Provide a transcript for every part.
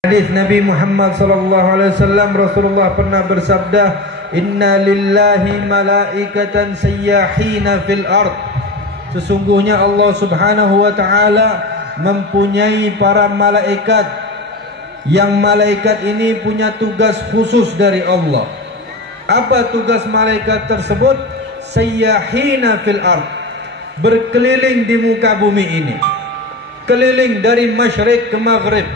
Hadis Nabi Muhammad SAW, Rasulullah pernah bersabda, Inna lillahi malaikatan sayyahina fil ard. Sesungguhnya Allah subhanahu wa ta'ala mempunyai para malaikat, yang malaikat ini punya tugas khusus dari Allah. Apa tugas malaikat tersebut? Sayyahina fil ard, berkeliling di muka bumi ini, keliling dari masyrik ke maghrib,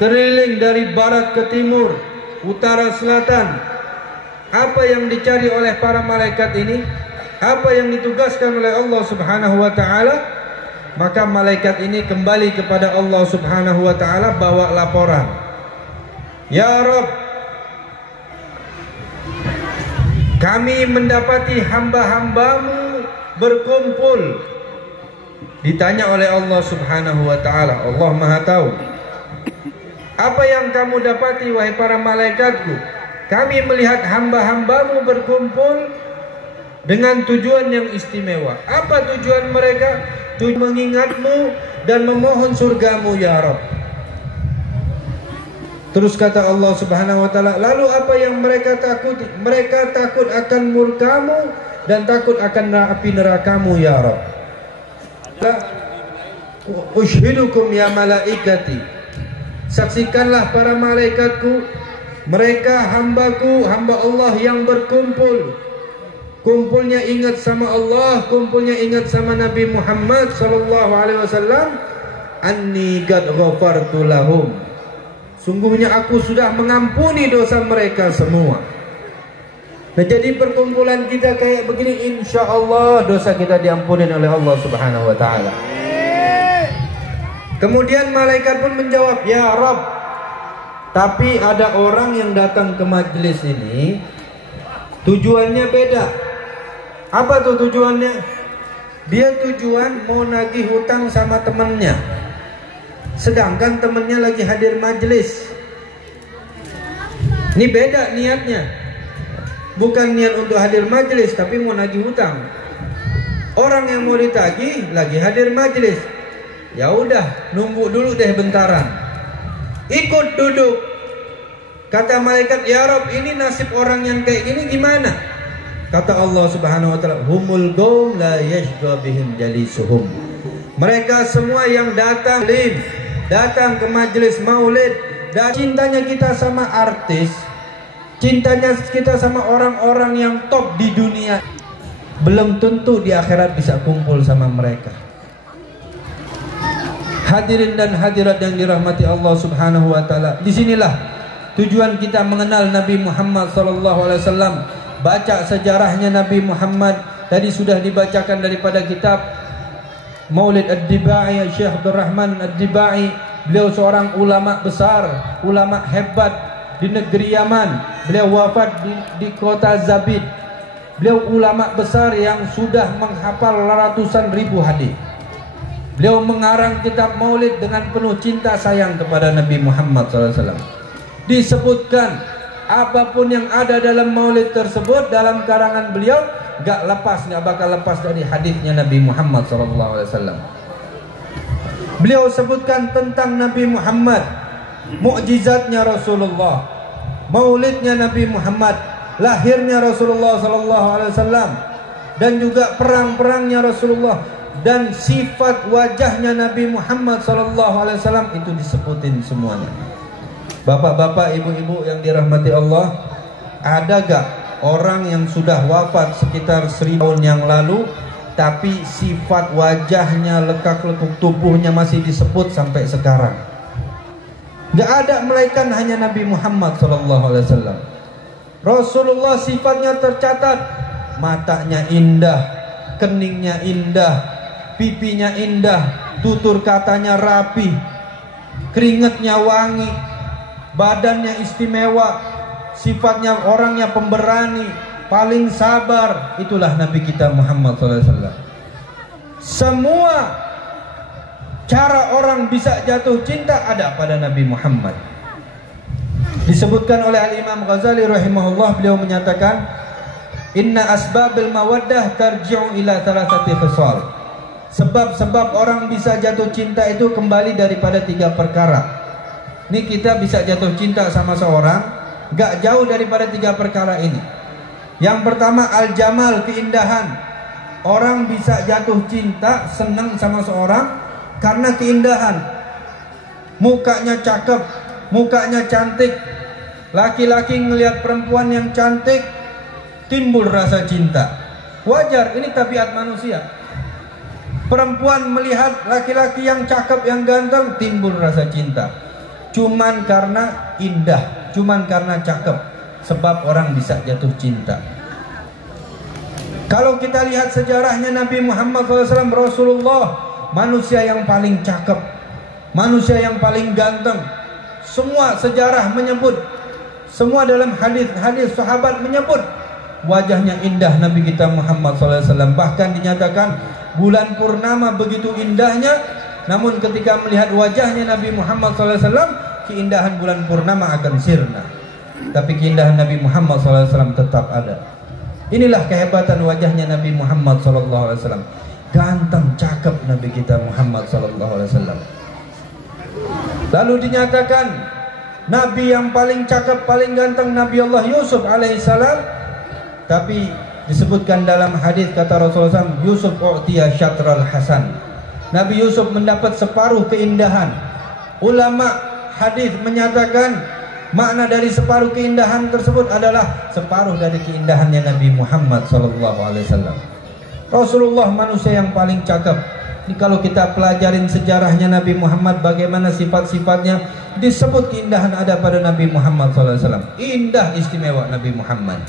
keliling dari barat ke timur, utara selatan. Apa yang dicari oleh para malaikat ini? Apa yang ditugaskan oleh Allah subhanahu wa ta'ala? Maka malaikat ini kembali kepada Allah subhanahu wa ta'ala, bawa laporan. Ya Rabb, kami mendapati hamba-hambamu berkumpul. Ditanya oleh Allah subhanahu wa ta'ala, Allah maha tahu. Apa yang kamu dapati wahai para malaikatku? Kami melihat hamba-hambamu berkumpul dengan tujuan yang istimewa. Apa tujuan mereka? Tujuan mengingatmu dan memohon surgamu ya Rabb. Terus kata Allah subhanahu wa ta'ala, lalu apa yang mereka takuti? Mereka takut akan murkamu dan takut akan api nerakamu ya Rabb. Ushidukum ya malaikati, saksikanlah para malaikatku, mereka hambaku, hamba Allah yang berkumpul. Kumpulnya ingat sama Allah, kumpulnya ingat sama Nabi Muhammad sallallahu alaihi wasallam. Anni qad ghafartu lahum, sungguhnya aku sudah mengampuni dosa mereka semua. Nah, jadi perkumpulan kita kayak begini, insya Allah dosa kita diampuni oleh Allah subhanahu wa ta'ala. Kemudian malaikat pun menjawab, ya Rabb, tapi ada orang yang datang ke majelis ini tujuannya beda. Apa tuh tujuannya? Dia tujuan mau nagih hutang sama temennya, sedangkan temennya lagi hadir majelis. Ini beda niatnya. Bukan niat untuk hadir majelis, tapi mau nagih hutang. Orang yang mau ditagih lagi hadir majelis. Ya udah, nunggu dulu deh bentaran. Ikut duduk. Kata malaikat, ya Rabb, ini nasib orang yang kayak gini gimana? Kata Allah subhanahu wa ta'ala, humul qaum la yashqa bihim jalisuhum. Mereka semua yang datang ke majelis maulid, dan cintanya kita sama artis, cintanya kita sama orang-orang yang top di dunia, belum tentu di akhirat bisa kumpul sama mereka. Hadirin dan hadirat yang dirahmati Allah subhanahu wa ta'ala, disinilah tujuan kita mengenal Nabi Muhammad sallallahu alaihi wasallam. Baca sejarahnya Nabi Muhammad, tadi sudah dibacakan daripada kitab Maulid Ad-Dibai, Syekh Abdul Rahman Ad-Dibai. Beliau seorang ulama besar, ulama hebat di negeri Yaman. Beliau wafat di kota Zabid. Beliau ulama besar yang sudah menghafal ratusan ribu hadis. Beliau mengarang kitab Maulid dengan penuh cinta sayang kepada Nabi Muhammad SAW. Disebutkan apapun yang ada dalam Maulid tersebut, dalam karangan beliau, gak bakal lepas dari hadisnya Nabi Muhammad SAW. Beliau sebutkan tentang Nabi Muhammad, mukjizatnya Rasulullah, Maulidnya Nabi Muhammad, lahirnya Rasulullah SAW, dan juga perang-perangnya Rasulullah, dan sifat wajahnya Nabi Muhammad SAW, itu disebutin semuanya. Bapak-bapak, ibu-ibu yang dirahmati Allah, ada gak orang yang sudah wafat sekitar 1000 tahun yang lalu, tapi sifat wajahnya, lekak-lekuk tubuhnya masih disebut sampai sekarang? Gak ada, melainkan hanya Nabi Muhammad SAW. Rasulullah sifatnya tercatat, matanya indah, keningnya indah, pipinya indah, tutur katanya rapi, keringatnya wangi, badannya istimewa, sifatnya orangnya pemberani, paling sabar. Itulah Nabi kita Muhammad SAW. Semua cara orang bisa jatuh cinta ada pada Nabi Muhammad. Disebutkan oleh Al-Imam Ghazali rahimahullah, beliau menyatakan, inna asbabil mawaddah tarji'u ila thalathati khisal. Sebab-sebab orang bisa jatuh cinta itu kembali daripada 3 perkara. Ini kita bisa jatuh cinta sama seorang gak jauh daripada 3 perkara ini. Yang pertama al-jamal, keindahan. Orang bisa jatuh cinta, senang sama seorang karena keindahan. Mukanya cakep, mukanya cantik. Laki-laki ngelihat perempuan yang cantik, timbul rasa cinta. Wajar, ini tabiat manusia. Perempuan melihat laki-laki yang cakep, yang ganteng, timbul rasa cinta. Cuman karena indah, cuman karena cakep, sebab orang bisa jatuh cinta. Kalau kita lihat sejarahnya Nabi Muhammad SAW, Rasulullah, manusia yang paling cakep, manusia yang paling ganteng. Semua sejarah menyebut, semua dalam hadis-hadis sahabat menyebut wajahnya indah Nabi kita Muhammad SAW. Bahkan dinyatakan bulan purnama begitu indahnya, namun ketika melihat wajahnya Nabi Muhammad SAW, keindahan bulan purnama akan sirna, tapi keindahan Nabi Muhammad SAW tetap ada. Inilah kehebatan wajahnya Nabi Muhammad SAW. Ganteng, cakep Nabi kita Muhammad SAW. Lalu dinyatakan Nabi yang paling cakep, paling ganteng Nabi Allah Yusuf alaihissalam. Tapi disebutkan dalam hadis, kata Rasulullah SAW, Yusuf u'tiya syatral hasan. Nabi Yusuf mendapat separuh keindahan. Ulama hadis menyatakan makna dari separuh keindahan tersebut adalah separuh dari keindahannya Nabi Muhammad SAW. Rasulullah manusia yang paling cakep. Ini kalau kita pelajarin sejarahnya Nabi Muhammad, bagaimana sifat-sifatnya, disebut keindahan ada pada Nabi Muhammad SAW. Indah, istimewa Nabi Muhammad.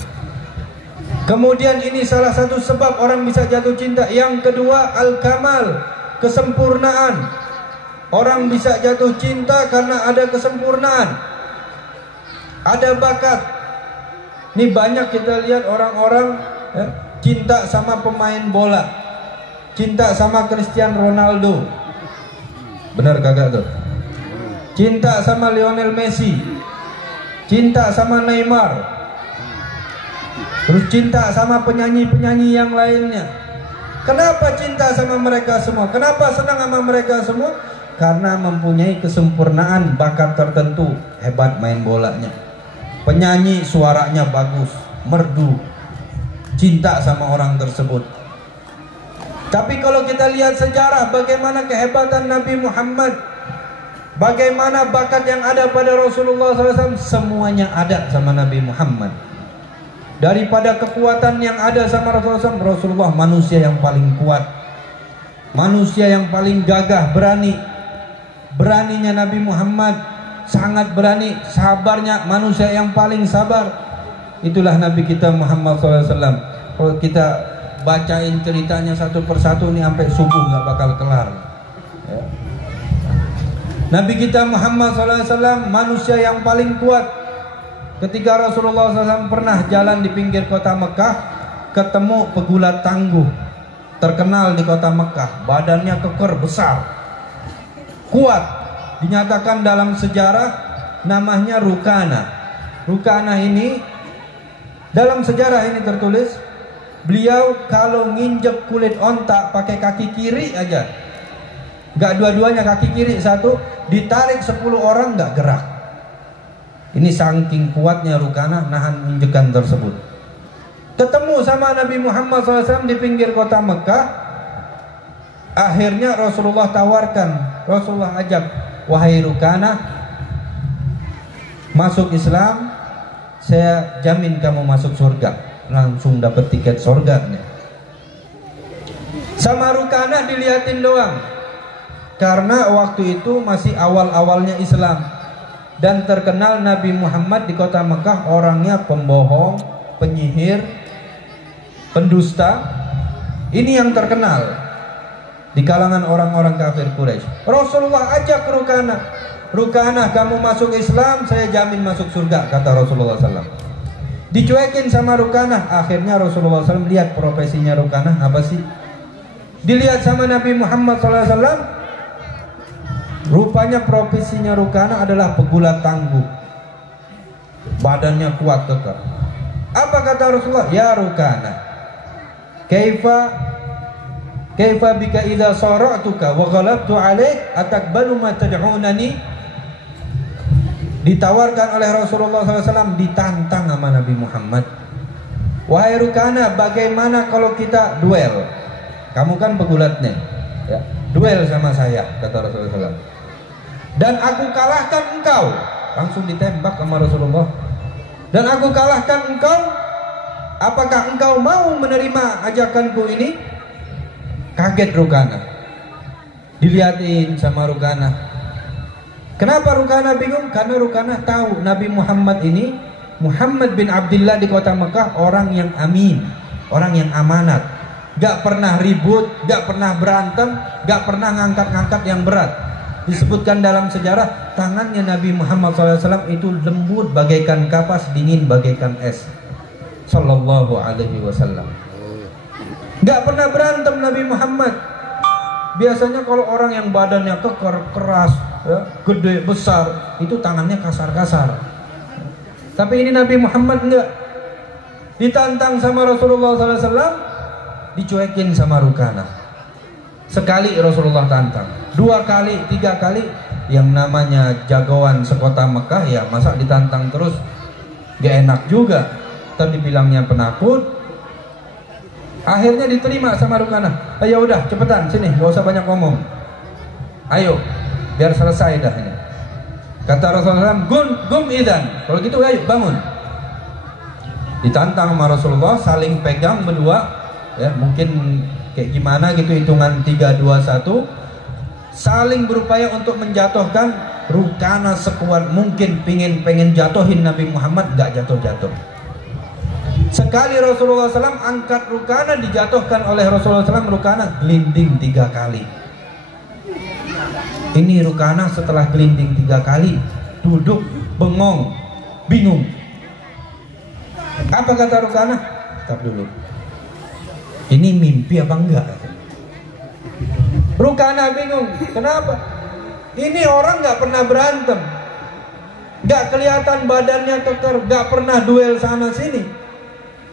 Kemudian ini salah satu sebab orang bisa jatuh cinta. Yang kedua al-kamal, kesempurnaan. Orang bisa jatuh cinta karena ada kesempurnaan, ada bakat. Ini banyak kita lihat orang-orang cinta sama pemain bola, cinta sama Cristiano Ronaldo. Benar kagak tuh? Cinta sama Lionel Messi, cinta sama Neymar, terus cinta sama penyanyi-penyanyi yang lainnya. Kenapa cinta sama mereka semua? Kenapa senang sama mereka semua? Karena mempunyai kesempurnaan bakat tertentu. Hebat main bolanya, penyanyi suaranya bagus, merdu, cinta sama orang tersebut. Tapi kalau kita lihat sejarah bagaimana kehebatan Nabi Muhammad, bagaimana bakat yang ada pada Rasulullah SAW, semuanya ada sama Nabi Muhammad. Daripada kekuatan yang ada sama Rasulullah SAW, Rasulullah manusia yang paling kuat, manusia yang paling gagah, berani. Beraninya Nabi Muhammad sangat berani, sabarnya manusia yang paling sabar. Itulah Nabi kita Muhammad SAW. Kalau kita bacain ceritanya satu persatu ini sampai subuh nggak bakal kelar ya. Nabi kita Muhammad SAW manusia yang paling kuat. Ketika Rasulullah SAW pernah jalan di pinggir kota Mekah, ketemu pegulat tangguh terkenal di kota Mekah, badannya keker, besar, kuat. Dinyatakan dalam sejarah namanya Rukana. Rukana ini dalam sejarah ini tertulis, beliau kalau nginjek kulit onta pakai kaki kiri aja, gak dua-duanya, kaki kiri satu, ditarik 10 orang gak gerak. Ini saking kuatnya Rukana nahan injekan tersebut. Ketemu sama Nabi Muhammad SAW di pinggir kota Mekah. Akhirnya Rasulullah tawarkan, Rasulullah ajak, wahai Rukana, masuk Islam, saya jamin kamu masuk surga. Langsung dapat tiket surga. Sama Rukana dilihatin doang, karena waktu itu masih awal-awalnya Islam, dan terkenal Nabi Muhammad di kota Mekah orangnya pembohong, penyihir, pendusta. Ini yang terkenal di kalangan orang-orang kafir Quraisy. Rasulullah ajak Rukana, Rukana kamu masuk Islam, saya jamin masuk surga, kata Rasulullah SAW. Dicuekin sama Rukana. Akhirnya Rasulullah SAW lihat profesinya Rukana apa sih. Dilihat sama Nabi Muhammad SAW, rupanya profesinya Rukana adalah pegulat tangguh, badannya kuat kekar. Apa kata Rasulullah? Ya Rukana, kaifa bika idza sara'tuka wa ghalabtu 'alaik atakbalu ma tad'unani. Ditawarkan oleh Rasulullah SAW, ditantang sama Nabi Muhammad. Wahai Rukana, bagaimana kalau kita duel? Kamu kan pegulat nih, ya, duel sama saya, kata Rasulullah SAW. Dan aku kalahkan engkau. Langsung ditembak sama Rasulullah. Dan aku kalahkan engkau, apakah engkau mau menerima ajakanku ini? Kaget Rukana. Dilihatin sama Rukana. Kenapa Rukana bingung? Karena Rukana tahu Nabi Muhammad ini, Muhammad bin Abdullah di kota Mekah, orang yang amin, orang yang amanat, gak pernah ribut, gak pernah berantem, gak pernah ngangkat-ngangkat yang berat. Disebutkan dalam sejarah, tangannya Nabi Muhammad SAW itu lembut bagaikan kapas, dingin bagaikan es. Sallallahu alaihi wasallam. Gak pernah berantem Nabi Muhammad. Biasanya kalau orang yang badannya kekar, keras, ya, gede, besar, itu tangannya kasar-kasar. Tapi ini Nabi Muhammad enggak. Ditantang sama Rasulullah SAW, dicuekin sama Rukana. Sekali Rasulullah tantang, 2 kali, 3 kali. Yang namanya jagoan sekota Mekah, ya masa ditantang terus, gak enak juga. Tadi bilangnya penakut. Akhirnya diterima sama Rukana. Ayo udah cepetan sini, gak usah banyak ngomong. Ayo, biar selesai dah ini. Kata Rasulullah SAW, gum idan. Kalau gitu ayo bangun. Ditantang sama Rasulullah, saling pegang berdua, ya mungkin kayak gimana gitu, hitungan 3, 2, 1. Saling berupaya untuk menjatuhkan. Rukana sekuat mungkin pengen jatuhin Nabi Muhammad, gak jatuh-jatuh. Sekali Rasulullah SAW angkat Rukana, dijatuhkan oleh Rasulullah SAW. Rukana gelinding 3 kali. Ini Rukana setelah gelinding 3 kali, duduk bengong, bingung. Apa kata Rukana? Stop dulu, ini mimpi apa enggak? Rukana bingung. Kenapa? Ini orang gak pernah berantem, gak kelihatan badannya kekar, gak pernah duel sana sini.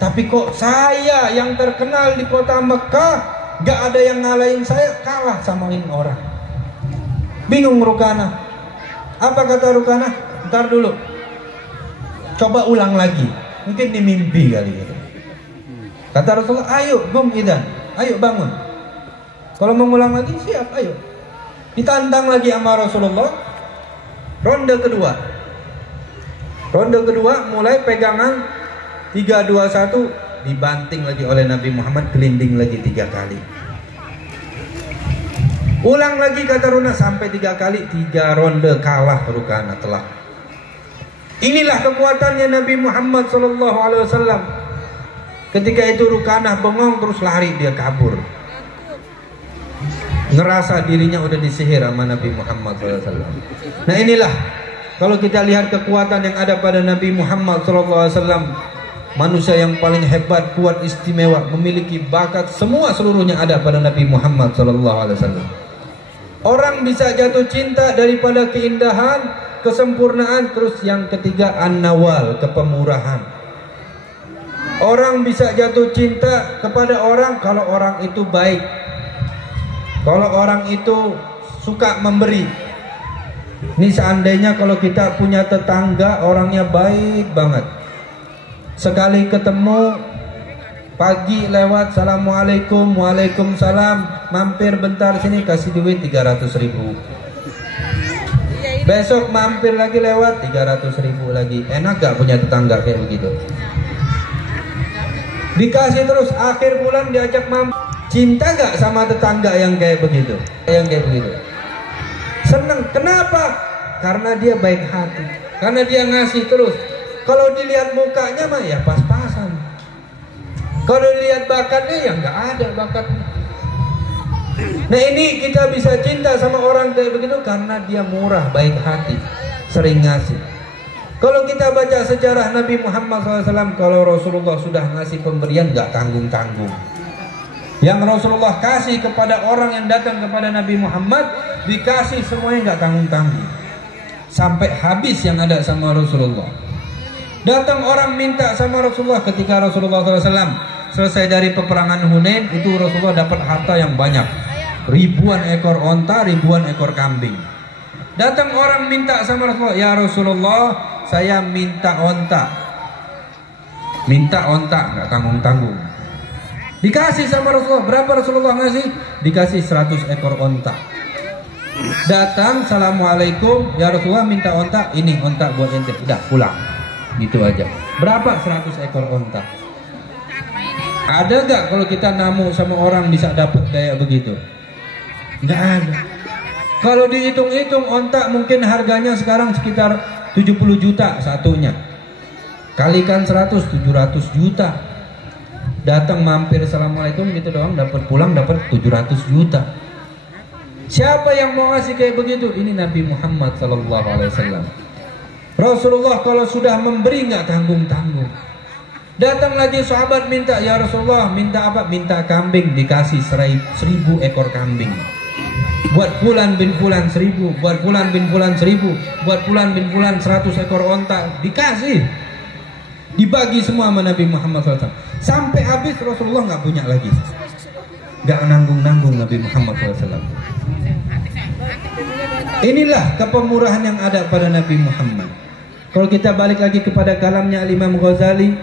Tapi kok saya yang terkenal di kota Mekah, gak ada yang ngalahin saya, kalah sama ini orang. Bingung Rukana. Apa kata Rukana? Ntar dulu, coba ulang lagi, mungkin di mimpi kali gitu. Kata Rasulullah, ayo gum idan, ayo bangun. Kalau mau ulang lagi siap, ayo. Ditantang lagi sama Rasulullah. Ronde kedua. Ronde kedua mulai pegangan 3, 2, 1, dibanting lagi oleh Nabi Muhammad, gelinding lagi 3 kali. Ulang lagi kata Rukana, sampai 3 kali, 3 ronde kalah Rukana telak. Inilah kekuatannya Nabi Muhammad SAW. Ketika itu Rukana bengong, terus lari, dia kabur. Ngerasa dirinya udah disihir sama Nabi Muhammad SAW. Nah inilah, kalau kita lihat kekuatan yang ada pada Nabi Muhammad SAW. Manusia yang paling hebat, kuat, istimewa, memiliki bakat, semua seluruhnya ada pada Nabi Muhammad SAW. Orang bisa jatuh cinta daripada keindahan, kesempurnaan. Terus yang ketiga, an-nawal, kepemurahan. Orang bisa jatuh cinta kepada orang kalau orang itu baik, kalau orang itu suka memberi. Ini seandainya kalau kita punya tetangga orangnya baik banget, sekali ketemu pagi lewat, assalamualaikum, waalaikumsalam, mampir bentar sini kasih duit 300.000. Besok mampir lagi lewat 300.000 lagi. Enak gak punya tetangga kayak begitu? Dikasih terus, akhir bulan diajak mampir. Cinta gak sama tetangga yang kayak begitu? Yang kayak begitu seneng. Kenapa? Karena dia baik hati, karena dia ngasih terus. Kalau dilihat mukanya mah ya pas-pasan. Kalau dilihat bakatnya ya nggak ada bakatnya. Nah ini kita bisa cinta sama orang kayak begitu karena dia murah, baik hati, sering ngasih. Kalau kita baca sejarah Nabi Muhammad SAW, kalau Rasulullah sudah ngasih pemberian nggak tanggung-tanggung. Yang Rasulullah kasih kepada orang yang datang kepada Nabi Muhammad, dikasih semuanya nggak tanggung-tanggung. Sampai habis yang ada sama Rasulullah. Datang orang minta sama Rasulullah, ketika Rasulullah SAW selesai dari peperangan Hunain, itu Rasulullah dapat harta yang banyak, ribuan ekor onta, ribuan ekor kambing. Datang orang minta sama Rasulullah, ya Rasulullah, saya minta onta. Minta onta, nggak tanggung-tanggung. Dikasih sama Rasulullah. Berapa Rasulullah ngasih? Dikasih 100 ekor onta. Datang, assalamualaikum, ya Rasulullah minta onta. Ini onta buat ente. Udah pulang. Gitu aja. Berapa 100 ekor onta? Ada gak kalau kita namu sama orang bisa dapat kayak begitu? Nggak ada. Kalau dihitung-hitung onta mungkin harganya sekarang sekitar 70 juta satunya. Kalikan 100, 700 juta. Datang mampir assalamualaikum gitu doang, dapat pulang dapat 700 juta. Siapa yang mau ngasih kayak begitu? Ini Nabi Muhammad SAW. Rasulullah kalau sudah memberi nggak tanggung-tanggung. Datang lagi sahabat minta, ya Rasulullah minta apa? Minta kambing, dikasih 1000 ekor kambing. Buat Fulan bin Fulan 1000, buat Fulan bin Fulan 1000, buat Fulan bin Fulan 100 ekor onta, dikasih. Dibagi semua sama Nabi Muhammad SAW. Sampai habis Rasulullah nggak punya lagi. Nggak nanggung-nanggung Nabi Muhammad SAW. Inilah kepemurahan yang ada pada Nabi Muhammad. Kalau kita balik lagi kepada kalamnya Imam Ghazali,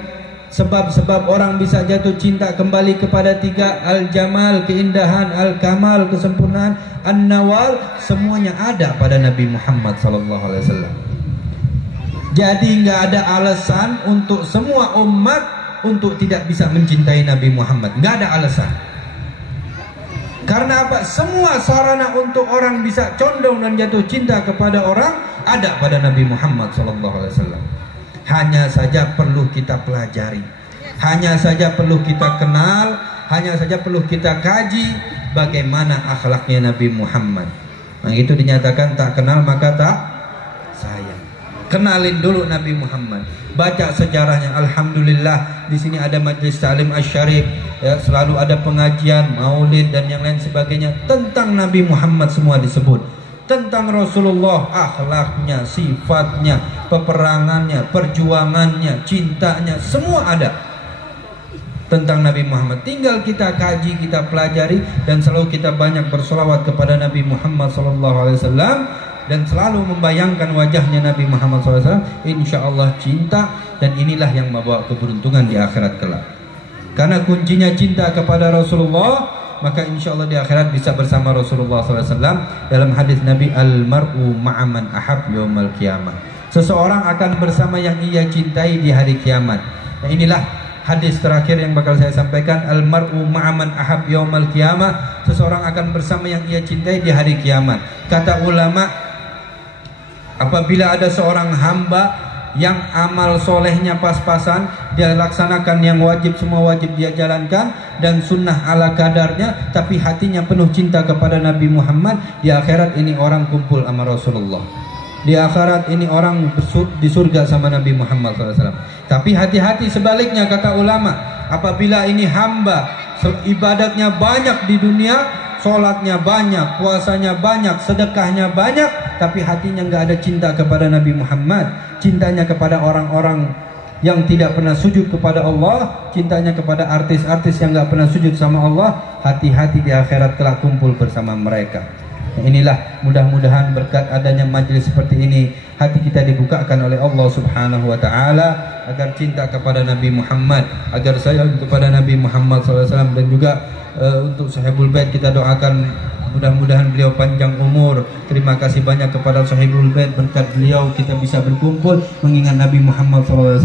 sebab-sebab orang bisa jatuh cinta kembali kepada 3, al-jamal, keindahan, al-kamal, kesempurnaan, an-nawal, semuanya ada pada Nabi Muhammad SAW. Jadi nggak ada alasan untuk semua umat untuk tidak bisa mencintai Nabi Muhammad. Nggak ada alasan. Karena apa? Semua sarana untuk orang bisa condong dan jatuh cinta kepada orang ada pada Nabi Muhammad SAW. Hanya saja perlu kita pelajari, hanya saja perlu kita kenal, hanya saja perlu kita kaji bagaimana akhlaknya Nabi Muhammad. Nah itu dinyatakan tak kenal maka tak sayang. Kenalin dulu Nabi Muhammad, baca sejarahnya. Alhamdulillah di sini ada majlis ta'lim asy-syarif, ya, selalu ada pengajian, maulid dan yang lain sebagainya tentang Nabi Muhammad semua disebut. Tentang Rasulullah, akhlaknya, sifatnya, peperangannya, perjuangannya, cintanya, semua ada tentang Nabi Muhammad. Tinggal kita kaji, kita pelajari, dan selalu kita banyak bersolawat kepada Nabi Muhammad SAW dan selalu membayangkan wajahnya Nabi Muhammad SAW. Insya Allah cinta, dan inilah yang membawa keberuntungan di akhirat kelak. Karena kuncinya cinta kepada Rasulullah, maka insya Allah di akhirat bisa bersama Rasulullah SAW. Dalam hadis Nabi, al-mar'u ma'aman ahab yawmal qiyamah. Seseorang akan bersama yang ia cintai di hari kiamat. Nah inilah hadis terakhir yang bakal saya sampaikan. Al-mar'u ma'aman ahab yawmal qiyamah. Seseorang akan bersama yang ia cintai di hari kiamat. Kata ulama, apabila ada seorang hamba yang amal solehnya pas-pasan, dia laksanakan yang wajib, semua wajib dia jalankan, dan sunnah ala kadarnya, tapi hatinya penuh cinta kepada Nabi Muhammad, di akhirat ini orang kumpul sama Rasulullah. Di akhirat ini orang di surga sama Nabi Muhammad SAW. Tapi hati-hati sebaliknya, kata ulama, apabila ini hamba ibadatnya banyak di dunia, sholatnya banyak, puasanya banyak, sedekahnya banyak, tapi hatinya nggak ada cinta kepada Nabi Muhammad, cintanya kepada orang-orang yang tidak pernah sujud kepada Allah, cintanya kepada artis-artis yang nggak pernah sujud sama Allah, hati-hati di akhirat telah kumpul bersama mereka. Inilah mudah-mudahan berkat adanya majelis seperti ini, hati kita dibukakan oleh Allah Subhanahu wa Ta'ala agar cinta kepada Nabi Muhammad, agar sayang kepada Nabi Muhammad SAW, dan juga untuk Sahibul Bait kita doakan mudah-mudahan beliau panjang umur. Terima kasih banyak kepada Sahibul Bait, berkat beliau kita bisa berkumpul mengingat Nabi Muhammad SAW,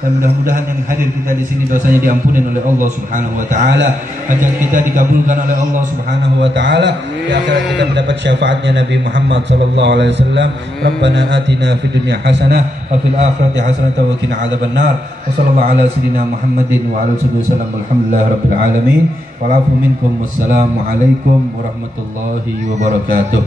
dan mudah-mudahan yang hadir kita di sini dosanya diampuni oleh Allah Subhanahu wa Ta'ala, hajat kita dikabulkan oleh Allah Subhanahu wa Ta'ala, di akhirat kita mendapat syafaatnya Nabi Muhammad SAW. Rabbana atina fid dunya hasanah wa fil akhirati hasanah wa qina adzabannar. Wa sallallahu ala sayyidina Muhammadin wa ala alihi wasallam. Alhamdulillahi rabbil alamin. Wa'afu minkum. Wassalamu alaikum warahmatullahi wabarakatuh.